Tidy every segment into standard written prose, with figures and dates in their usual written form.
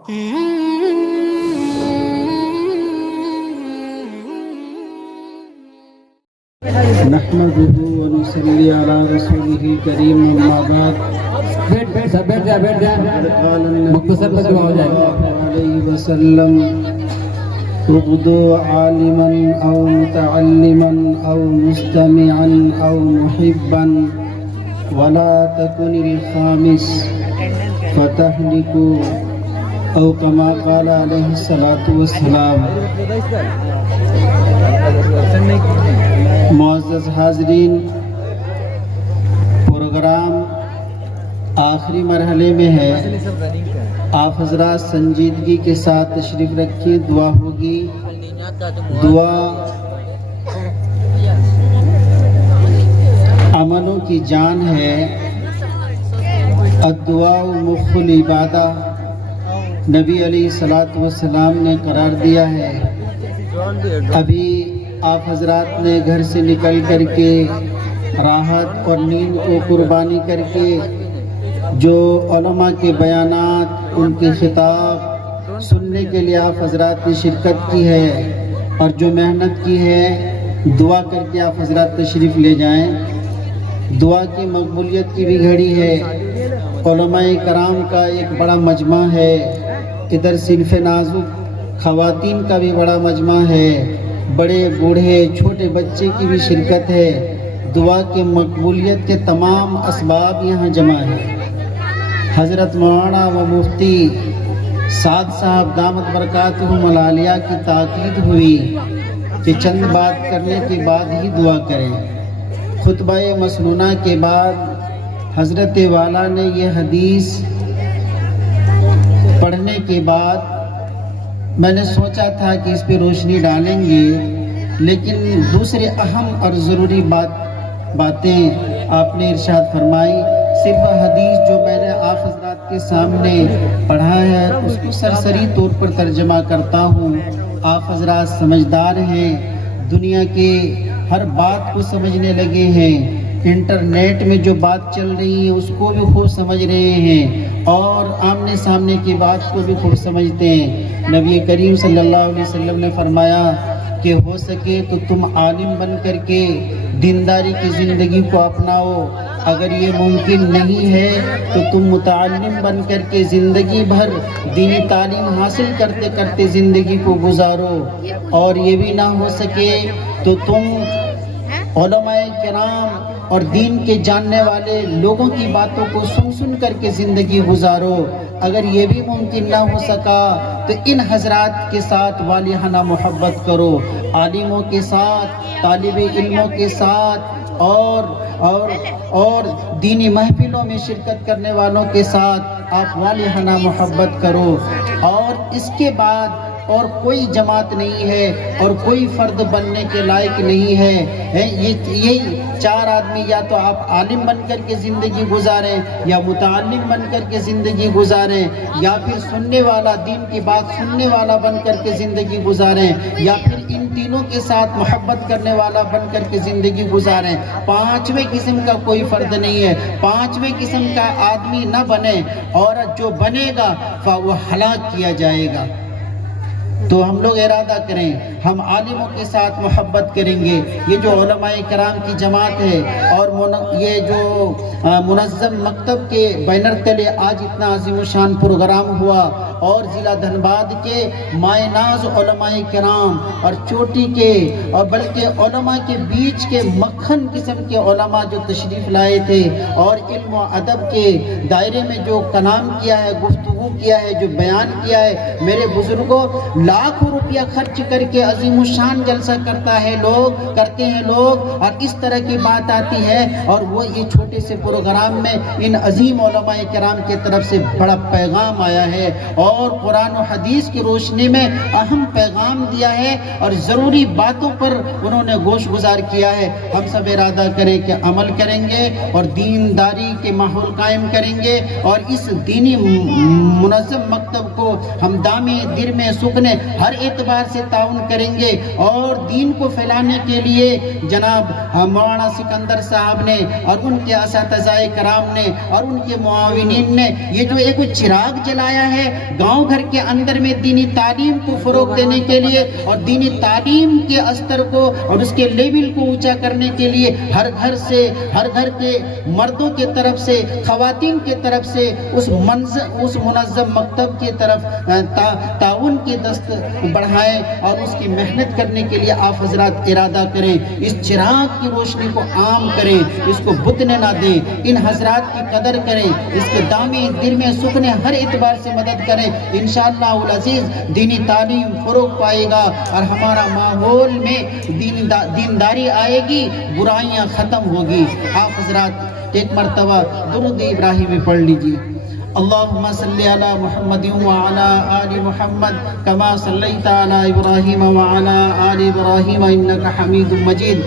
نحمده ونصلي على رسوله الكريم اما بعد بیٹھ جائے قال مختصر النبي دعا ہو صلى جائے الله عليه وسلم اغدوا عالما او متعلما او مستمعا او محبا ولا تكن الخامس فتهلكوا او كما قال عليه الصلاة والسلام۔ معزز حاضرین، پروگرام آخری مرحلے میں ہے، آپ حضرات سنجیدگی کے ساتھ تشریف رکھیں، دعا ہوگی۔ دعا عملوں کی جان ہے، الدعاء مخ العبادہ نبی علیہ السلام نے قرار دیا ہے۔ ابھی آپ حضرات نے گھر سے نکل کر کے راحت اور نیند کو قربانی کر کے جو علماء کے بیانات، ان کے خطاب سننے کے لیے آپ حضرات نے شرکت کی ہے اور جو محنت کی ہے، دعا کر کے آپ حضرات تشریف لے جائیں۔ دعا کی مقبولیت کی بھی گھڑی ہے، علماء کرام کا ایک بڑا مجمع ہے، ادھر صنف نازک خواتین کا بھی بڑا مجمع ہے، بڑے بوڑھے چھوٹے بچے کی بھی شرکت ہے۔ دعا کی مقبولیت کے تمام اسباب یہاں جمع ہیں۔ حضرت مولانا و مفتی سعد صاحب دامت برکاتہم العالیہ کی تاکید ہوئی کہ چند بات کرنے کے بعد ہی دعا کریں۔ خطبہ مسنونہ کے بعد حضرت والا نے یہ حدیث پڑھنے کے بعد میں نے سوچا تھا کہ اس پہ روشنی ڈالیں گے، لیکن دوسرے اہم اور ضروری باتیں آپ نے ارشاد فرمائی۔ صرف حدیث جو میں نے آپ حضرات کے سامنے پڑھا ہے اس کو سرسری طور پر ترجمہ کرتا ہوں۔ آپ حضرات سمجھدار ہیں، دنیا کے ہر بات کو سمجھنے لگے ہیں، انٹرنیٹ میں جو بات چل رہی ہے اس کو بھی خوب سمجھ رہے ہیں اور آمنے سامنے کی بات کو بھی خوب سمجھتے ہیں۔ نبی کریم صلی اللہ علیہ وسلم نے فرمایا کہ ہو سکے تو تم عالم بن کر کے دینداری کی زندگی کو اپناؤ، اگر یہ ممکن نہیں ہے تو تم متعلم بن کر کے زندگی بھر دینی تعلیم حاصل کرتے کرتے زندگی کو گزارو، اور یہ بھی نہ ہو سکے تو تم علماء کرام اور دین کے جاننے والے لوگوں کی باتوں کو سن کر کے زندگی گزارو۔ اگر یہ بھی ممکن نہ ہو سکا تو ان حضرات کے ساتھ والہانہ محبت کرو، عالموں کے ساتھ، طالب علموں کے ساتھ اور دینی محفلوں میں شرکت کرنے والوں کے ساتھ آپ والہانہ محبت کرو۔ اور اس کے بعد اور کوئی جماعت نہیں ہے اور کوئی فرد بننے کے لائق نہیں ہے، یہی چار آدمی، یا تو آپ عالم بن کر کے زندگی گزاریں، یا متعلم بن کر کے زندگی گزاریں، یا پھر سننے والا، دین کی بات سننے والا بن کر کے زندگی گزاریں، یا پھر ان تینوں کے ساتھ محبت کرنے والا بن کر کے زندگی گزاریں۔ پانچویں قسم کا کوئی فرد نہیں ہے، پانچویں قسم کا آدمی نہ بنے، اور جو بنے گا وہ ہلاک کیا جائے گا۔ تو ہم لوگ ارادہ کریں، ہم عالموں کے ساتھ محبت کریں گے۔ یہ جو علماء کرام کی جماعت ہے اور یہ جو منظم مکتب کے بینر تلے آج اتنا عظیم الشان پروگرام ہوا، اور ضلع دھنباد کے مائے ناز علماء کرام اور چوٹی کے اور بلکہ علماء کے بیچ کے مکھن قسم کے علماء جو تشریف لائے تھے اور علم و ادب کے دائرے میں جو کلام کیا ہے، گفتگو کیا ہے، جو بیان کیا ہے، میرے بزرگوں لاکھوں روپیہ خرچ کر کے عظیم الشان جلسہ کرتے ہیں لوگ، اور اس طرح کی بات آتی ہے، اور وہ یہ چھوٹے سے پروگرام میں ان عظیم علماء کرام کی طرف سے بڑا پیغام آیا ہے اور قرآن و حدیث کی روشنی میں اہم پیغام دیا ہے اور ضروری باتوں پر انہوں نے گوش گزار کیا ہے۔ ہم سب ارادہ کریں کہ عمل کریں گے اور دینداری کے ماحول قائم کریں گے، اور اس دینی منظم مکتب کو کو ہم دامے در میں سکنے ہر اعتبار سے تعاون کریں گے، اور دین کو پھیلانے کے لیے جناب مولانا سکندر صاحب نے اور ان کے اساتذہ کرام نے اور ان کے معاونین نے یہ جو ایک چراغ جلایا ہے گاؤں گھر کے اندر میں دینی تعلیم کو فروغ دینے کے لیے اور دینی تعلیم کے استر کو اور اس کے لیول کو اونچا کرنے کے لیے ہر گھر سے، ہر گھر کے مردوں کے طرف سے، خواتین کے طرف سے اس منظم مکتب کی طرف تعاون کی دست بڑھائیں اور اس کی محنت کرنے کے لیے آپ حضرات ارادہ کریں، اس چراغ کی روشنی کو عام کریں، اس کو بتنے نہ دیں، ان حضرات کی قدر کریں، اس کے دامے دل میں سکنے ہر اعتبار سے مدد کریں۔ انشاءاللہ العزیز دینی تعلیم فروغ پائے گا اور ہمارا ماحول میں دینداری آئے گی، برائیاں ختم ہوگی۔ آپ حضرات ایک مرتبہ درود ابراہیمی پڑھ لیجیے۔ اللہم صلی علی محمد وعلی آل محمد کما صلیت علی ابراہیم وعلی آل ابراہیم انکا حمید مجید۔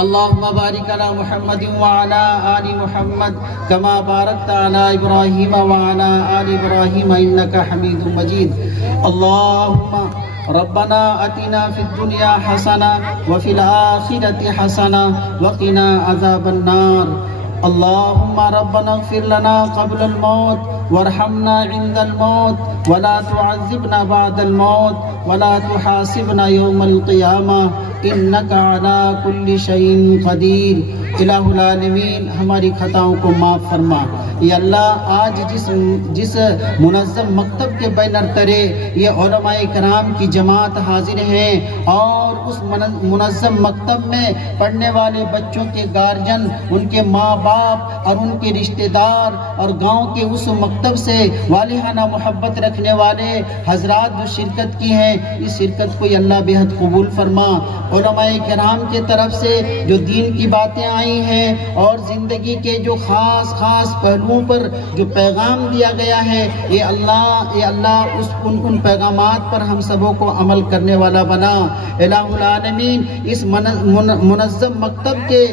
اللہم بارک علی محمد وعلی آل محمد کما بارکت علی ابراہیم وعلی آل ابراہیم انکا حمید مجید۔ اللہم ربنا اتنا فی الدنیا حسنہ وفی الآخرۃ حسنہ وقنا عذاب النار۔ اللهم ربنا اغفر لنا قبل الموت وارحمنا عند الموت ولا تعذبنا بعد الموت ولا تحاسبنا يوم القيامة انك على كل شيء قدیر۔ الہ العالمین ہماری خطاؤں کو معاف فرما۔ یا اللہ آج جس منظم مکتب کے بینر ترے یہ علماء کرام کی جماعت حاضر ہیں اور اس منظم مکتب میں پڑھنے والے بچوں کے گارجن، ان کے ماں باپ اور ان کے رشتہ دار اور گاؤں کے اس مکتب سے والہانہ محبت رکھنے والے حضرات جو شرکت کی ہیں، اس شرکت کو یا اللہ بے حد قبول فرما۔ علماء کرام کے طرف سے جو دین کی باتیں آئی ہیں اور زندگی کے جو خاص پہلوؤں پر جو پیغام دیا گیا ہے، اے اللہ ان پیغامات پر ہم سبوں کو عمل کرنے والا بنا۔ الہ العالمین اس منظم مکتب کے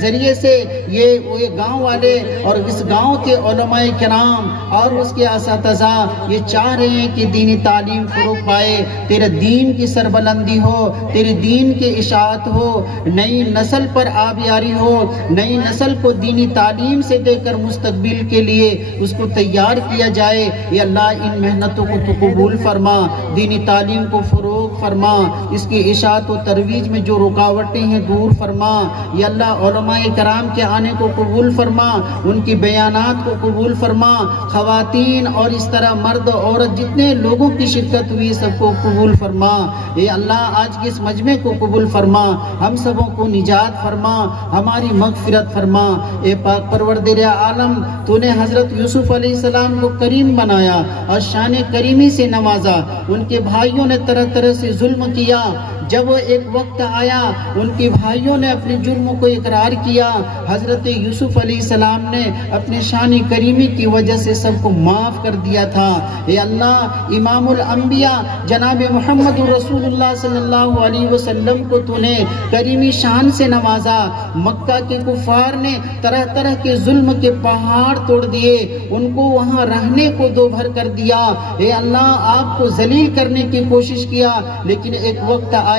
ذریعے سے یہ گاؤں والے اور اس گاؤں کے علماء کرام اور اس کے اساتذہ یہ چاہ رہے ہیں کہ دینی تعلیم فروغ پائے، تیرے دین کی سربلندی ہو، تیرے دین کے اشاعت ہو، نئی نسل پر آبیاری ہو، نئی نسل کو دینی تعلیم سے دے کر مستقبل کے لیے اس کو تیار کیا جائے۔ یا اللہ ان محنتوں کو تو قبول فرما، دینی تعلیم کو فروغ فرما، اس کی اشاعت و ترویج میں جو رکاوٹیں ہیں دور فرما۔ یا اللہ علماء کرام کے آنے کو قبول فرما، ان کی بیانات کو قبول فرما، خواتین اور اس طرح مرد عورت جتنے لوگوں کی شرکت ہوئی سب کو قبول فرما۔ اے اللہ آج کے اس مجمع کو قبول فرما، ہم سبوں کو نجات فرما، ہماری مغفرت فرما۔ اے پاک پروردگار عالم، تو نے حضرت یوسف علیہ السلام کو کریم بنایا اور شان کریمی سے نوازا۔ ان کے بھائیوں نے طرح طرح سے ظلم کیا، جب ایک وقت آیا ان کے بھائیوں نے اپنے جرموں کو اقرار کیا، حضرت یوسف علیہ السلام نے اپنے شان کریمی کی وجہ سے سب کو معاف کر دیا تھا۔ اے اللہ امام الانبیاء جناب محمد رسول اللہ صلی اللہ علیہ وسلم کو تو نے کریمی شان سے نوازا۔ مکہ کے کفار نے طرح طرح کے ظلم کے پہاڑ توڑ دیے، ان کو وہاں رہنے کو دو بھر کر دیا۔ اے اللہ آپ کو ذلیل کرنے کی کوشش کیا، لیکن ایک وقت آیا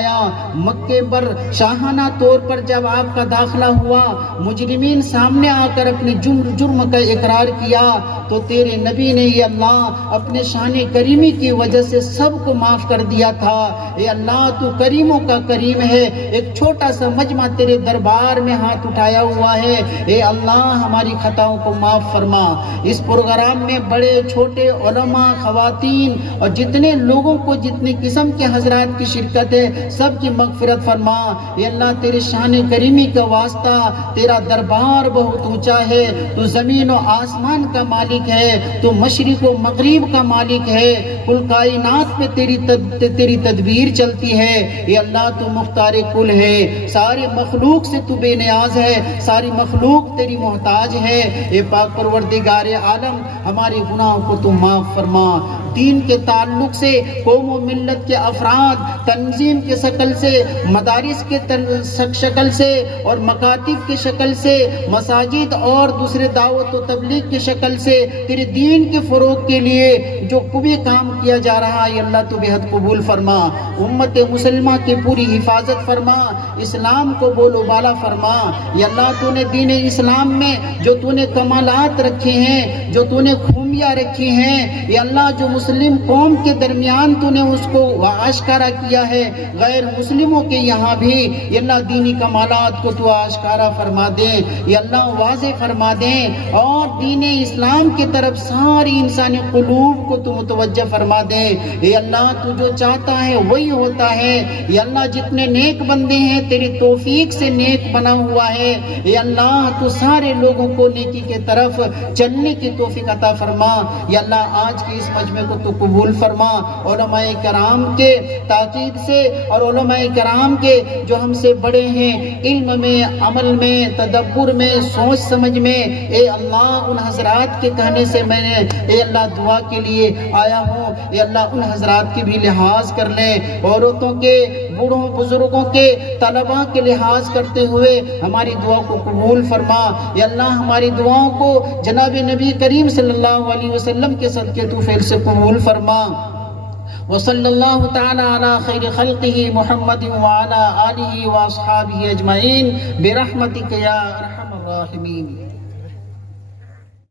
مکے پر شاہانہ طور پر جب آپ کا داخلہ ہوا، مجرمین سامنے آ کر اپنے جرم کا اقرار کیا، تو تیرے نبی نے یہ اللہ اپنے شان کریمی کی وجہ سے سب کو معاف کر دیا تھا۔ اے اللہ تو کریموں کا کریم ہے، ایک چھوٹا سا مجمع تیرے دربار میں ہاتھ اٹھایا ہوا ہے۔ اے اللہ ہماری خطاؤں کو معاف فرما۔ اس پروگرام میں بڑے چھوٹے علماء، خواتین اور جتنے لوگوں کو جتنے قسم کے حضرات کی شرکت ہے سب کی مغفرت فرما۔ اے اللہ تیرے شان کریمی کا واسطہ، تیرا دربار بہت اونچا ہے، تو زمین و آسمان کا مالک ہے، تو مشرق و مغرب کا مالک ہے، کل کائنات میں تیری تدبیر چلتی ہے۔ اے اللہ تو مختار کل ہے، ساری مخلوق سے تو بے نیاز ہے، ساری مخلوق تیری محتاج ہے۔ اے پاک پروردگار عالم ہمارے گناہوں کو تو معاف فرما، دین کے تعلق سے قوم و ملت کے افراد تنظیم کے شکل سے، مدارس کے شکل سے اور مکاتب کی شکل سے، مساجد اور دوسرے دعوت و تبلیغ کی شکل سے تیرے دین کے فروغ کے لیے جو کوئی کام کیا جا رہا ہے اللہ تو بہت قبول فرما، امت مسلمہ کی پوری حفاظت فرما، اسلام کو بولو بالا فرما۔ یا اللہ تو نے دین اسلام میں جو تو نے کمالات رکھے ہیں، جو تو نے خوبیاں رکھی ہیں، یا اللہ جو مسلم قوم کے درمیان تو نے اس کو آشکارا کیا ہے، غیر مسلموں کے یہاں بھی یا اللہ دینی کمالات کو تو آشکارا فرما دے، یا اللہ واضح فرما دے، اور دین اسلام کی طرف ساری انسانی قلوب کو تو متوجہ فرما دے۔ یا اللہ تو جو چاہتا ہے وہی ہوتا ہے، یا اللہ جتنے نیک بندے ہیں تیری توفیق سے نیک بنا ہوا ہے، یا اللہ تو سارے لوگوں کو نیکی کے طرف چلنے کی توفیق عطا فرما۔ یا اللہ آج کے اس مجمع کو تو قبول فرما، علماء کرام کے تاکید سے اور علماء کرام کے جو ہم سے بڑے ہیں علم میں، عمل میں، تدبر میں، سوچ سمجھ میں، اے اللہ ان حضرات کے کہنے سے میں نے اے اللہ دعا کے لیے آیا ہوں، اے اللہ ان حضرات کی بھی لحاظ کر لیں، عورتوں کے، بوڑھوں بزرگوں کے، طلباء کے لحاظ کرتے ہوئے ہماری دعا کو قبول فرما۔ یا اللہ ہماری دعاؤں کو جناب نبی کریم صلی اللہ علیہ وسلم کے صدقے تو پھر سے قبول فرما۔ وصلی اللہ تعالی علی خیر خلقہ محمد وعلی آلہ واصحابہ اجمعین برحمتک یا ارحم الراحمین۔